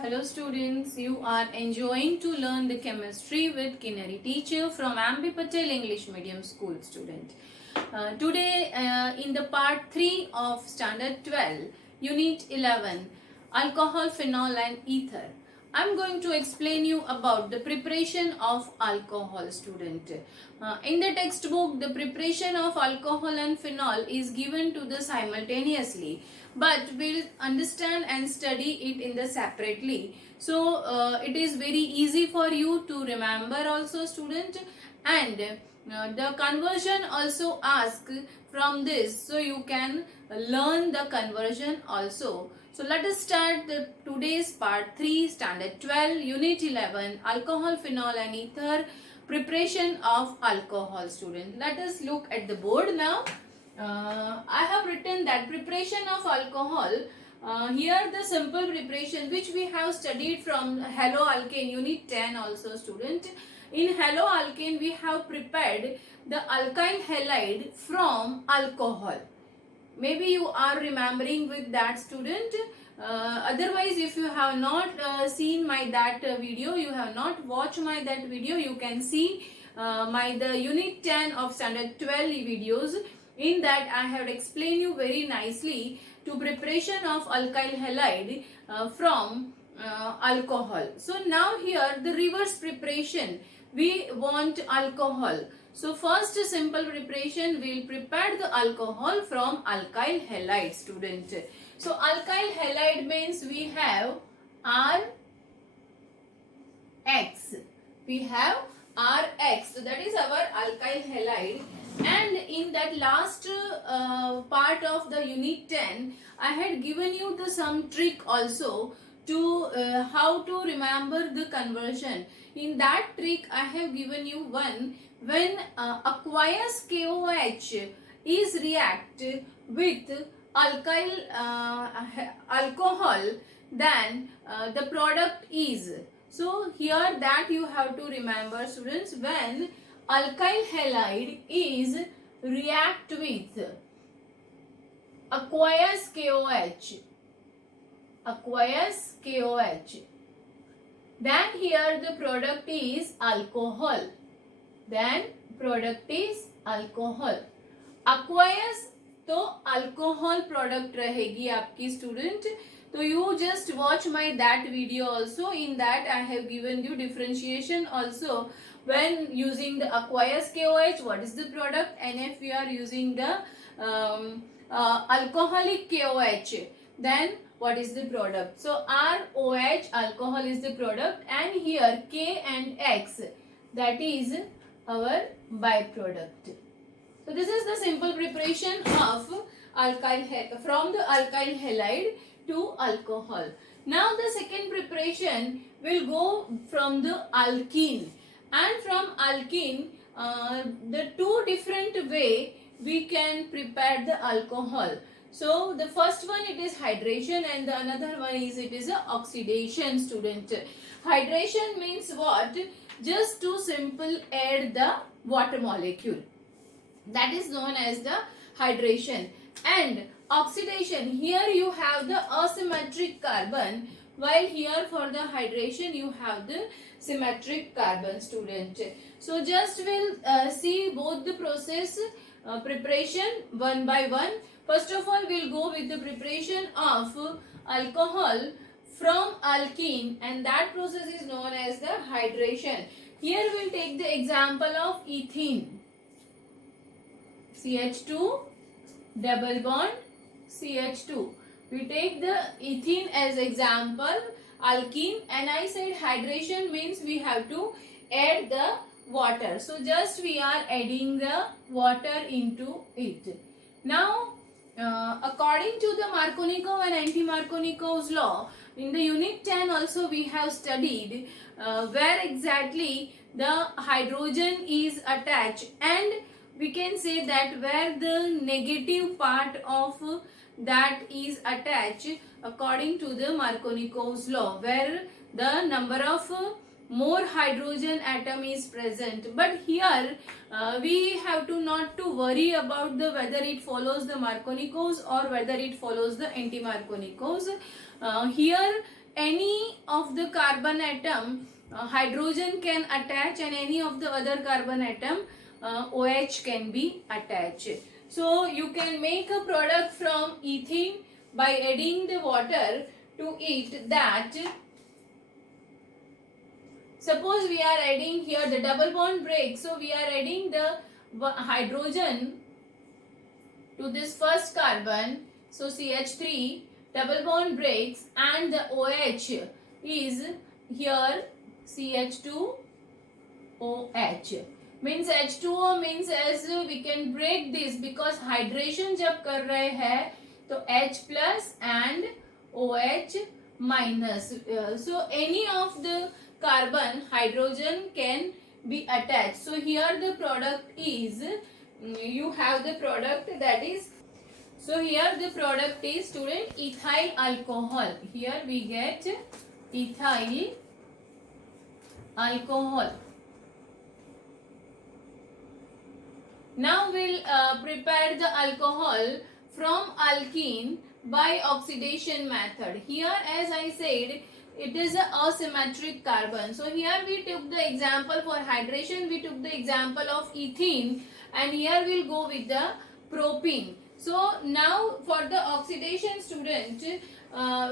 Hello students, you are enjoying to learn the chemistry with Kinnari teacher from Ambi Patel English Medium School student. Today in the part 3 of standard 12, unit 11, alcohol, phenol and ether. I'm going to explain you about the preparation of alcohol student. In the textbook, the preparation of alcohol and phenol is given to the simultaneously, but we'll understand and study it in the separately. So it is very easy for you to remember also student, and the conversion also ask from this, so you can learn the conversion also. So let us start the today's part 3 standard 12 unit 11 alcohol, phenol and ether, preparation of alcohol student. Let us look at the board now. I have written that preparation of alcohol. Here the simple preparation which we have studied from haloalkane unit 10 also student. In haloalkane we have prepared the alkyl halide from alcohol. Maybe you are remembering with that student. Otherwise, if you have not seen my that video, you have not watched my that video, you can see my the unit 10 of standard 12 videos. In that I have explained you very nicely to preparation of alkyl halide from alcohol. So now here the reverse preparation, we want alcohol. So first simple preparation, we will prepare the alcohol from alkyl halide student. So alkyl halide means we have Rx. We have Rx. So that is our alkyl halide. And in that last part of the unit 10, I had given you the some trick also to how to remember the conversion. In that trick I have given you one, when aqueous KOH is react with alkyl alcohol, then the product is. So here that you have to remember students, when alkyl halide is react with aqueous KOH, then here the product is alcohol. Then product is alcohol. Aqueous तो alcohol product रहेगी आपकी student. तो you just watch my that video also. In that I have given you differentiation also. when using the aqueous KOH, what is the product, and if we are using the alcoholic KOH, then what is the product. So ROH, alcohol is the product, and here K and X, that is our byproduct. So this is the simple preparation of alkyl from the alkyl halide to alcohol. Now the second preparation will go from the alkene, and from alkene the two different way we can prepare the alcohol. So the first one, it is hydration, and the another one is it is a oxidation student. Hydration means what? Just to simple add the water molecule, that is known as the hydration. And oxidation, here you have the asymmetric carbon, while here for the hydration you have the symmetric carbon student. So just we'll see both the process preparation one by one. First of all, we'll go with the preparation of alcohol from alkene, and that process is known as the hydration. Here we'll take the example of ethene. CH2 double bond CH2. We take the ethene as example, alkene, and I said hydration means we have to add the water. So just we are adding the water into it. Now according to the Markovnikov and anti-Markovnikov's law, in the unit 10 also we have studied where exactly the hydrogen is attached, and we can say that where the negative part of that is attached according to the Markovnikov's law, where the number of more hydrogen atom is present. But here we have to not to worry about the whether it follows the Markovnikov's or whether it follows the anti-Markovnikov's. Here any of the carbon atom hydrogen can attach, and any of the other carbon atom OH can be attached. So you can make a product from ethene by adding the water to it. That suppose we are adding here the double bond break, so we are adding the hydrogen to this first carbon, so CH3, double bond breaks, and the OH is here CH2OH. Means H2O means as we can break this, because hydration जब कर रहे हैं तो H plus and OH minus. So any of the carbon hydrogen can be attached. So here the product is, you have the product, that is, so here the product is, student, ethyl alcohol. Here we get ethyl alcohol. Now we'll prepare the alcohol from alkene by oxidation method. Here, as I said, it is a asymmetric carbon. So here we took the example for hydration, we took the example of ethene, and here we'll go with the propene. So now for the oxidation, student,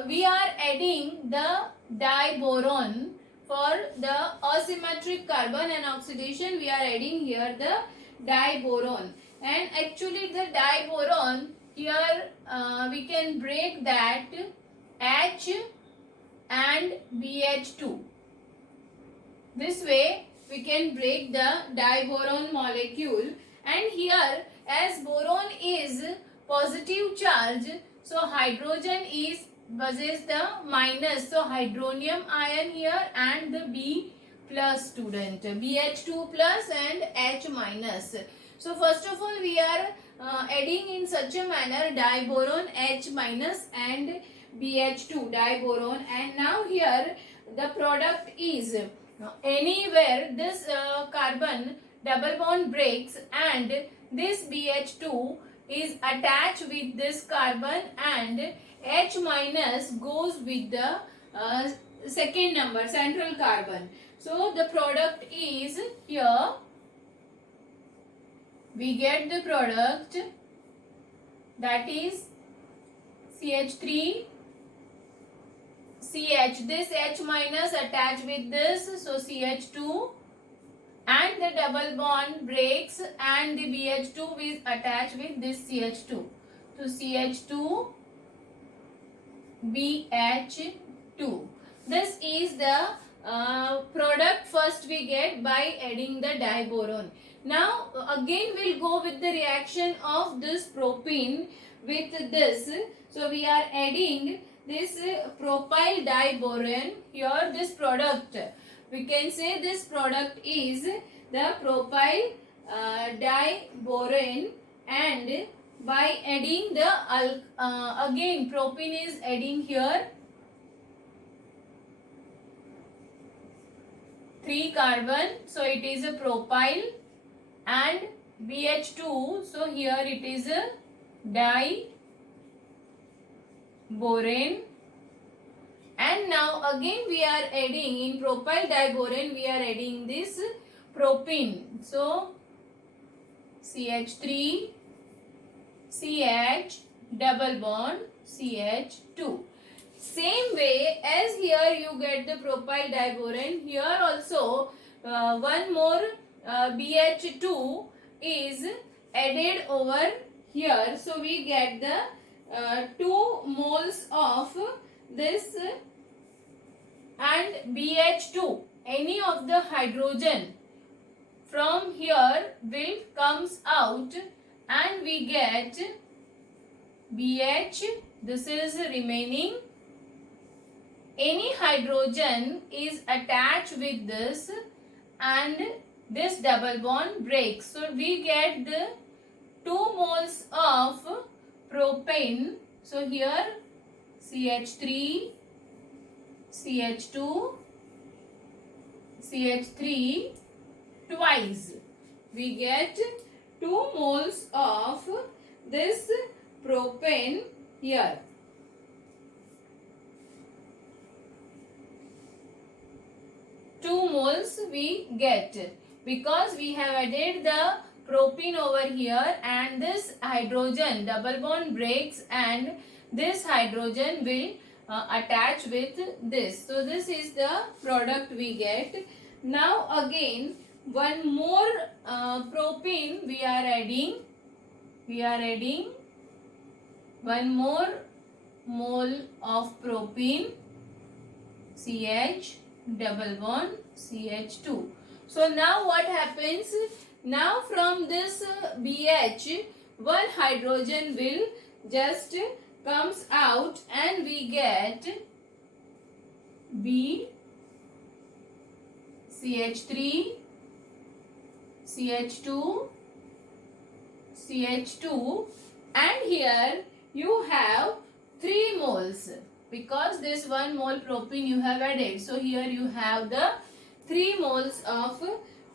we are adding the diboron. For the asymmetric carbon and oxidation, we are adding here the diboron. And actually the diboron, here we can break that H and BH2. This way we can break the diboron molecule. And here, as boron is positive charge, so hydrogen is possess the minus, so hydronium ion here, and the B plus, student, BH2 plus and H minus. So first of all we are adding in such a manner diboron H minus and BH2 diboron. And now here the product is, anywhere this carbon double bond breaks and this BH2 is attached with this carbon, and H minus goes with the second number, central carbon. So the product is, here we get the product, that is CH3 CH, this H minus attached with this, so CH2, and the double bond breaks and the BH2 is attached with this CH2. So CH2 BH2. This is the product first we get by adding the diboron. Now again we'll go with the reaction of this propene with this. So we are adding this propyl diboron. Here this product, we can say this product is the propyl diboron, and by adding the again propene is adding here 3 carbon, so it is a propyl, and BH2, so here it is a diboron. And now again we are adding in propyl diboron, we are adding this propene, so CH3 CH double bond CH2. Same way as here you get the propyl diboron, here also one more BH2 is added over here. So we get the 2 moles of this, and BH2, any of the hydrogen from here will comes out, and we get BH, this is remaining. Any hydrogen is attached with this, and this double bond breaks. So we get the 2 moles of propane. So here CH3 CH2 CH3 twice. We get 2 moles of this propane here. moles we get, because we have added the propene over here, and this hydrogen double bond breaks and this hydrogen will attach with this. So this is the product we get. Now again one more propene we are adding. We are adding one more mole of propene, CH double bond CH2. So now what happens? Now from this BH, one hydrogen will just comes out and we get B, CH3, CH2, CH2, and here you have 3 moles, because this 1 mole propene you have added. So here you have the 3 moles of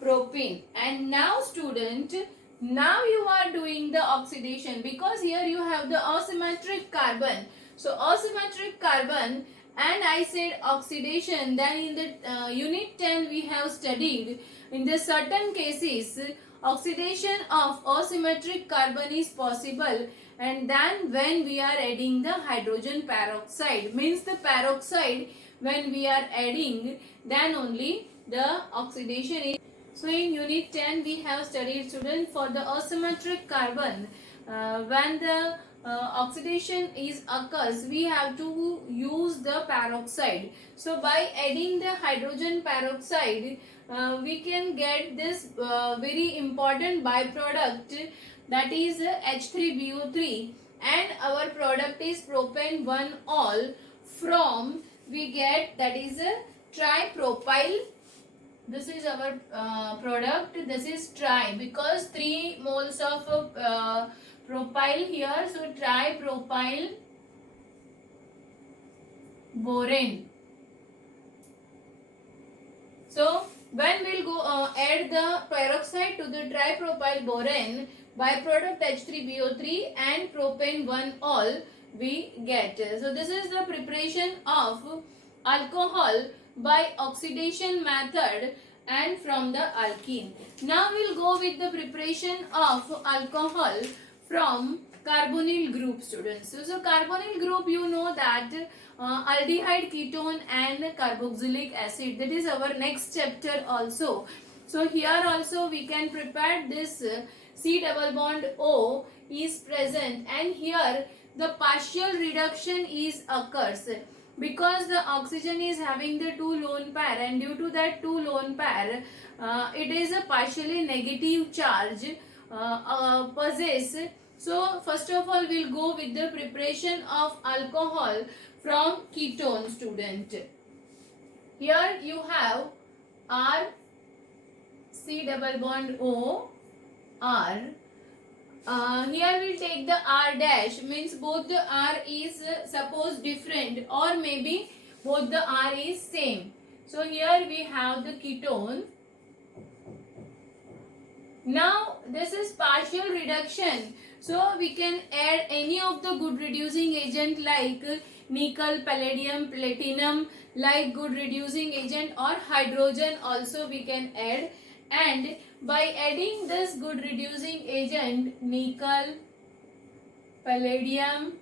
propene. And now student, now you are doing the oxidation, because here you have the asymmetric carbon. So asymmetric carbon, and I said oxidation, then in the unit 10 we have studied in the certain cases oxidation of asymmetric carbon is possible, and then when we are adding the hydrogen peroxide, means the peroxide when we are adding, then only the oxidation is. So in unit 10 we have studied, student, for the asymmetric carbon, when the oxidation is occurs, we have to use the peroxide. So by adding the hydrogen peroxide, we can get this very important byproduct, that is H3BO3, and our product is propane 1-ol. From we get, that is tripropyl. This is our product. This is tri, because 3 moles of propyl here, so tripropyl borane. So when we'll go add the peroxide to the tripropyl borane, byproduct H3BO3 and propane 1-ol we get. So this is the preparation of alcohol by oxidation method and from the alkene. Now we'll go with the preparation of alcohol from carbonyl group, students. So carbonyl group, you know that aldehyde, ketone and carboxylic acid, that is our next chapter also. So here also we can prepare this C double bond O is present, and here the partial reduction is occurs, because the oxygen is having the 2 lone pair, and due to that 2 lone pair it is a partially negative charge possess. So first of all we'll go with the preparation of alcohol from ketone, student. Here you have R, C double bond O, R. Here we'll take the R dash, means both the R is suppose different, or maybe both the R is same. So here we have the ketone. Now this is partial reduction, so we can add any of the good reducing agent like nickel, palladium, platinum, like good reducing agent, or hydrogen also we can add. And by adding this good reducing agent nickel, palladium,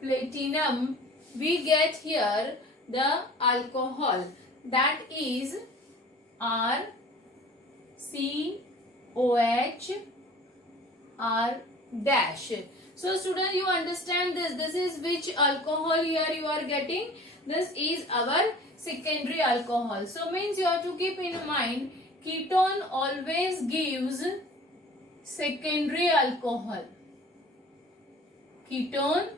platinum, we get here the alcohol, that is R, C, OH, R dash. So student, you understand this. This is which alcohol here you are getting. This is our secondary alcohol. So means you have to keep in mind, ketone always gives secondary alcohol. Ketone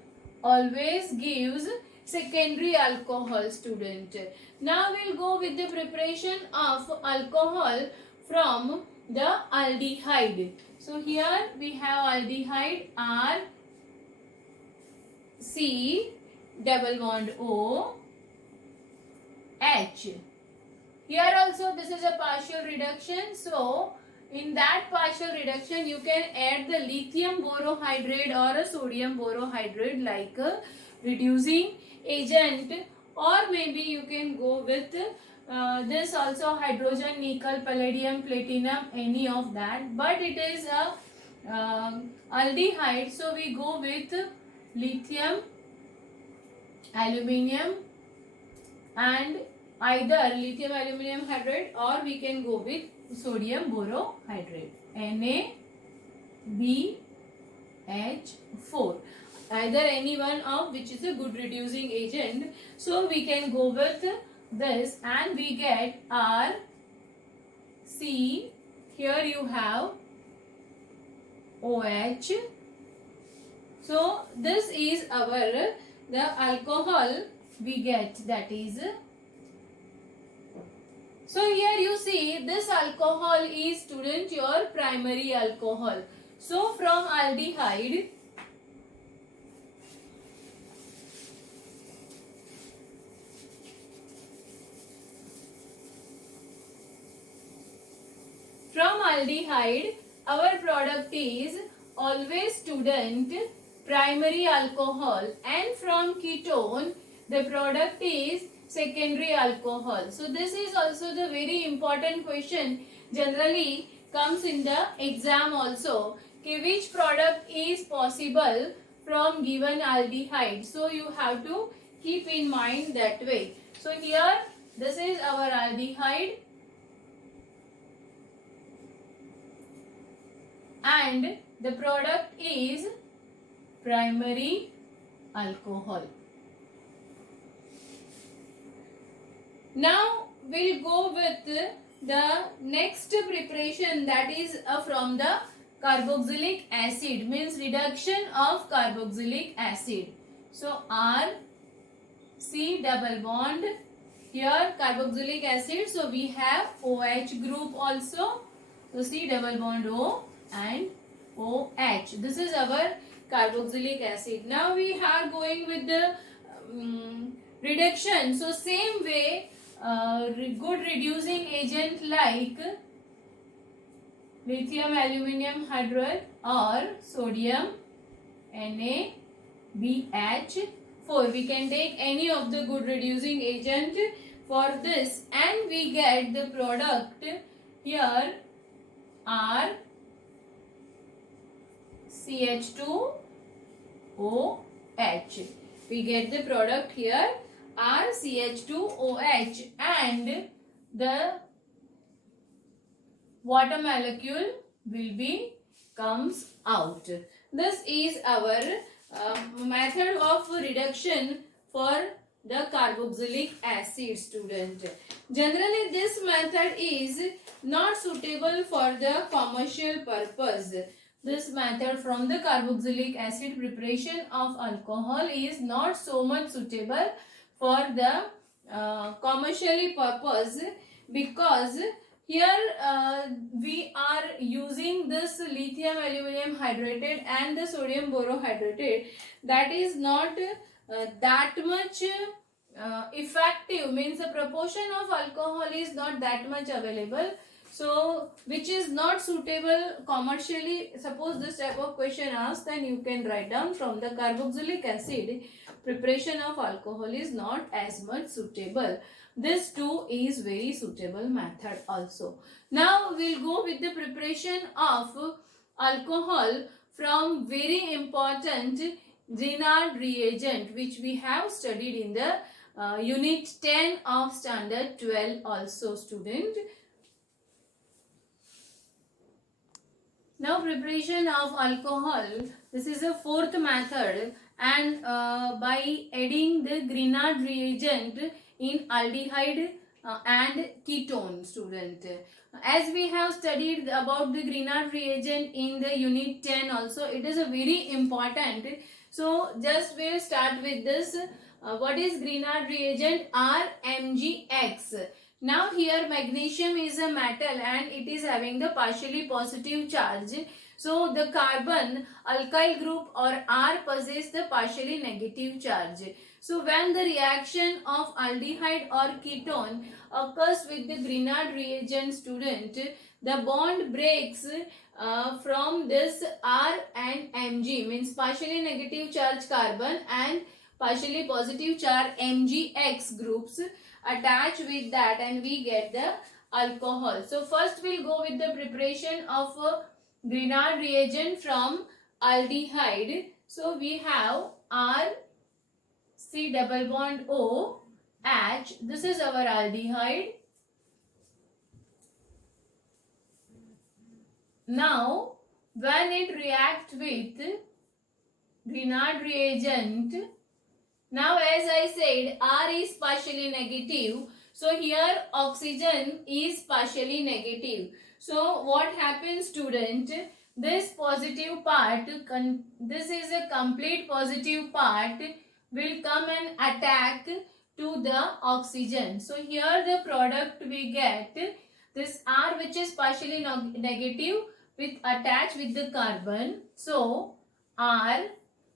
always gives secondary alcohol, student. Now we'll go with the preparation of alcohol from the aldehyde. So here we have aldehyde R, C double bond O, H. Here also this is a partial reduction. So in that partial reduction you can add the lithium borohydride or a sodium borohydride like a reducing agent, or maybe you can go with this also hydrogen, nickel, palladium, platinum, any of that, but it is a aldehyde, so we go with lithium, aluminium, and either lithium aluminum hydride, or we can go with sodium borohydride, NaBH4, either any one of which is a good reducing agent. So we can go with this and we get R C. Here you have OH. So this is our the alcohol we get, that is. So here you see this alcohol is, student, your primary alcohol. So from aldehyde, our product is always, student, primary alcohol, and from ketone the product is secondary alcohol. So this is also the very important question, generally comes in the exam also, which product is possible from given aldehyde. So you have to keep in mind that way. So here this is our aldehyde, and the product is primary alcohol. Now we'll go with the next preparation, that is from the carboxylic acid, means reduction of carboxylic acid. So R C double bond, here carboxylic acid, so we have OH group also, so C double bond O and OH. This is our carboxylic acid. Now we are going with the reduction. So same way, good reducing agent like lithium aluminum hydride or sodium NaBH4. We can take any of the good reducing agent for this, and we get the product here R CH2OH. We get the product here R CH2OH, and the water molecule will be comes out. This is our method of reduction for the carboxylic acid, student. Generally this method is not suitable for the commercial purpose. This method from the carboxylic acid preparation of alcohol is not so much suitable for the commercially purpose, because here we are using this lithium aluminum hydrated and the sodium borohydrated, that is not that much effective, means the proportion of alcohol is not that much available, so which is not suitable commercially. Suppose this type of question asked, then you can write down from the carboxylic acid preparation of alcohol is not as much suitable. This too is very suitable method also. Now we'll go with the preparation of alcohol from very important Grignard reagent, which we have studied in the unit 10 of standard 12 also, student. Now preparation of alcohol, this is a fourth method, and by adding the Grignard reagent in aldehyde and ketone, student. As we have studied about the Grignard reagent in the unit 10 also, it is a very important. So just we'll start with this. What is Grignard reagent? RMgX. Now here magnesium is a metal and it is having the partially positive charge. So the carbon alkyl group or R possess the partially negative charge. So when the reaction of aldehyde or ketone occurs with the Grignard reagent, student, the bond breaks from this R and Mg, means partially negative charge carbon and partially positive charge MgX groups. attach with that and we get the alcohol. So first we'll go with the preparation of Grignard reagent from aldehyde. So we have R C double bond O H. This is our aldehyde. Now when it reacts with Grignard reagent, now as I said, R is partially negative. So here oxygen is partially negative. So what happens, student? This positive part, this is a complete positive part, will come and attack to the oxygen. So here the product we get, this R which is partially negative with attached with the carbon. So R,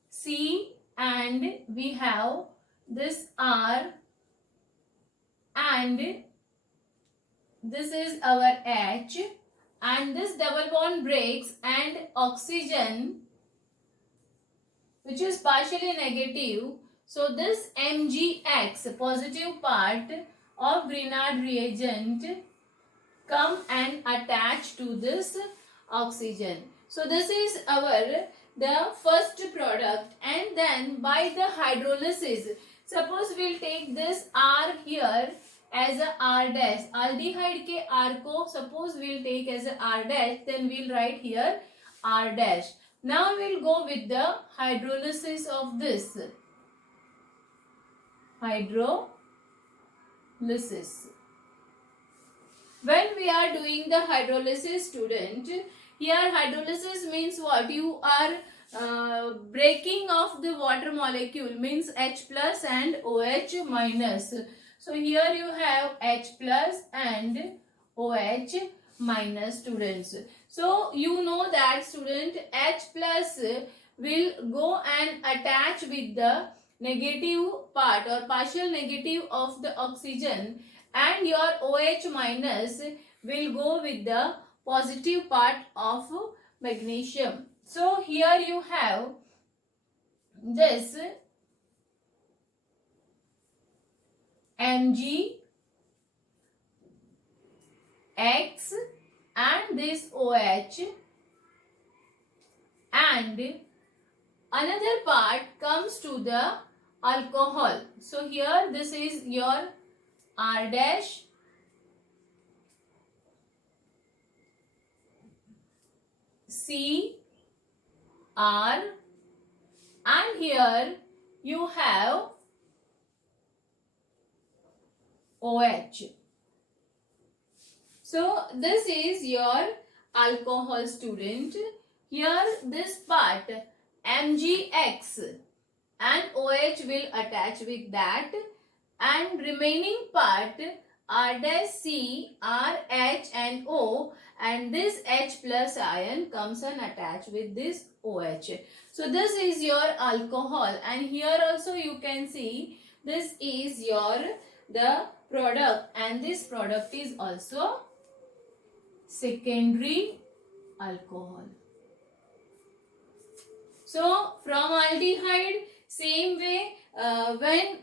C, and we have this R, and this is our H, and this double bond breaks and oxygen which is partially negative. So this MgX positive part of Grignard reagent come and attach to this oxygen. So this is our the first product, and then by the hydrolysis, suppose we'll take this R here as a R dash, aldehyde के R को suppose we'll take as a R dash, then we'll write here R dash. Now we'll go with the hydrolysis of this. Hydrolysis. When we are doing the hydrolysis, student, here hydrolysis means what? You are breaking of the water molecule, means H plus and OH minus. So here you have H plus and OH minus, students. So you know that, student, H plus will go and attach with the negative part or partial negative of the oxygen, and your OH minus will go with the positive part of magnesium. So here you have this Mg X and this OH, and another part comes to the alcohol. So here this is your R dash, C, R, and here you have OH. So this is your alcohol, student. Here this part MgX and OH will attach with that, and remaining part R dash, C, R, H and O, and this H plus ion comes and attach with this OH. So this is your alcohol, and here also you can see this is your the product, and this product is also secondary alcohol. So from aldehyde, same way, when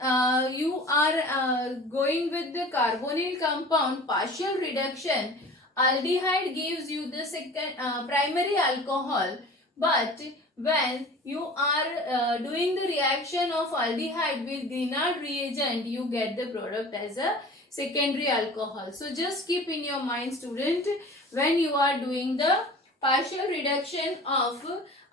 you are going with the carbonyl compound partial reduction, aldehyde gives you the second primary alcohol, but when you are doing the reaction of aldehyde with Grignard reagent, you get the product as a secondary alcohol. So just keep in your mind, student, when you are doing the partial reduction of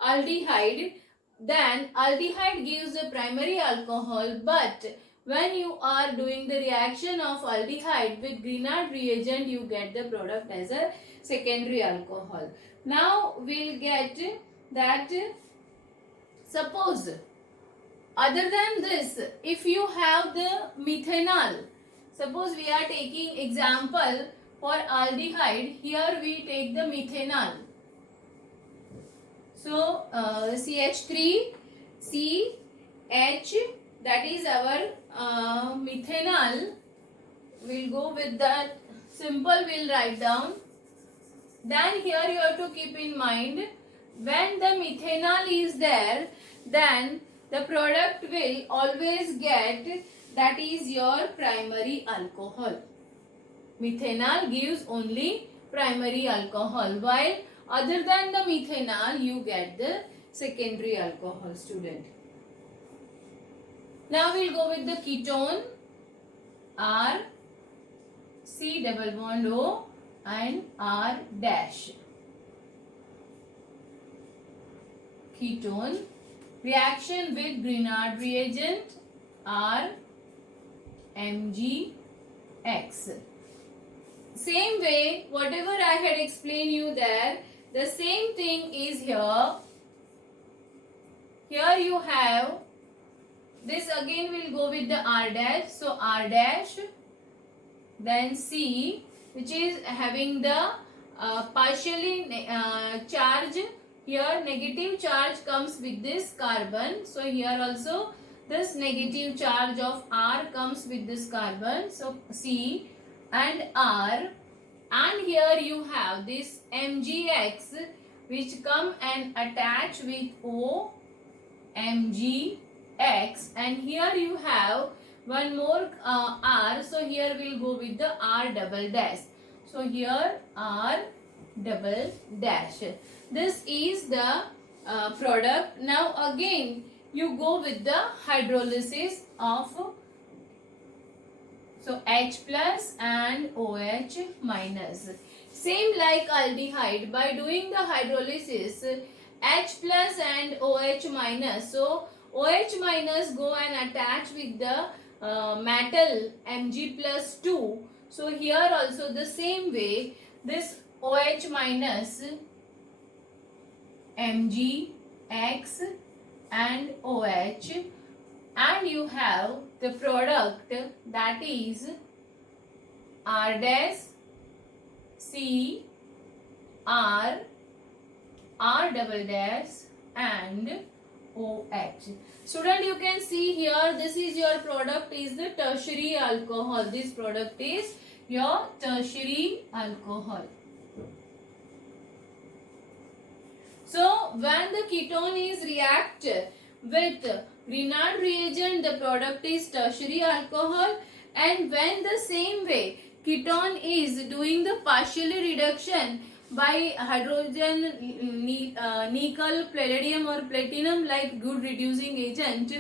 aldehyde, then aldehyde gives the primary alcohol, but when you are doing the reaction of aldehyde with Grignard reagent, you get the product as a secondary alcohol. Now we'll get that, suppose other than this, if you have the methanol, suppose we are taking example for aldehyde, here we take the methanol. So CH3, CH, that is our methanol. We'll go with that simple, we'll write down. Then here you have to keep in mind, when the methanol is there, then the product will always get that is your primary alcohol. Methanol gives only primary alcohol, while other than the methanol you get the secondary alcohol, student. Now we'll go with the ketone. R, C double bond O and R dash. Ketone. Reaction with Grignard reagent R, MgX. Same way, whatever I had explained you there, the same thing is here. Here you have, this again will go with the R dash. So R dash, then C, which is having the partially charge. Here negative charge comes with this carbon. So here also this negative charge of R comes with this carbon. So C and R, and here you have this MgX which come and attach with O, MgX, and here you have one more R. So here we'll go with the R double dash. So here R double dash. This is the product. Now again you go with the hydrolysis of, so H plus and OH minus. Same like aldehyde, by doing the hydrolysis H plus and OH minus. So OH minus go and attach with the metal Mg plus 2. So here also the same way, this OH minus, MgX and OH, and you have the product that is R dash, C, R, R double dash and OH. Student, you can see here, this is your product is the tertiary alcohol. This product is your tertiary alcohol. So when the ketone is react with Grignard reagent, the product is tertiary alcohol, and when the same way ketone is doing the partial reduction by hydrogen, nickel, palladium or platinum like good reducing agent,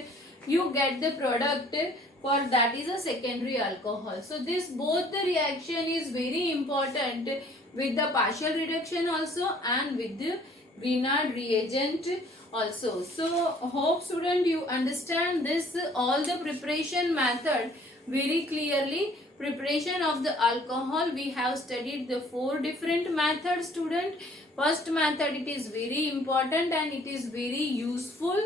you get the product for that is a secondary alcohol. So this both the reaction is very important with the partial reduction also and with the Grignard reagent also. So hope student you understand this all the preparation method very clearly. Preparation of the alcohol, we have studied the 4 different methods, student. First method, it is very important and it is very useful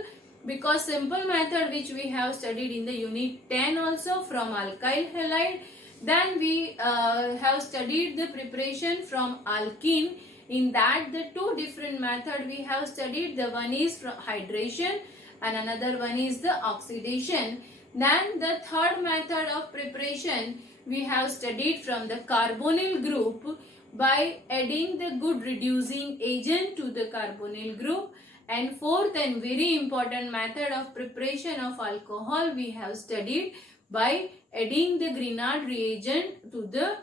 because simple method which we have studied in the unit 10 also from alkyl halide. Then we have studied the preparation from alkene. In that the 2 different method we have studied. The one is from hydration and another one is the oxidation. Then the third method of preparation we have studied from the carbonyl group by adding the good reducing agent to the carbonyl group. And fourth and very important method of preparation of alcohol we have studied by adding the Grignard reagent to the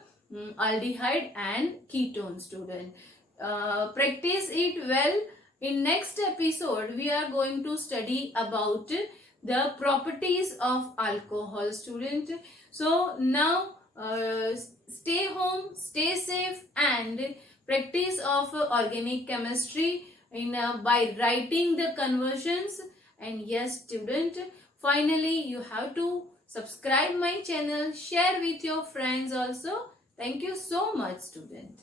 aldehyde and ketone, student. Practice it well. In next episode we are going to study about the properties of alcohol, student. So now stay home, stay safe and practice of organic chemistry in by writing the conversions. And yes student, finally you have to subscribe my channel, share with your friends also. Thank you so much student.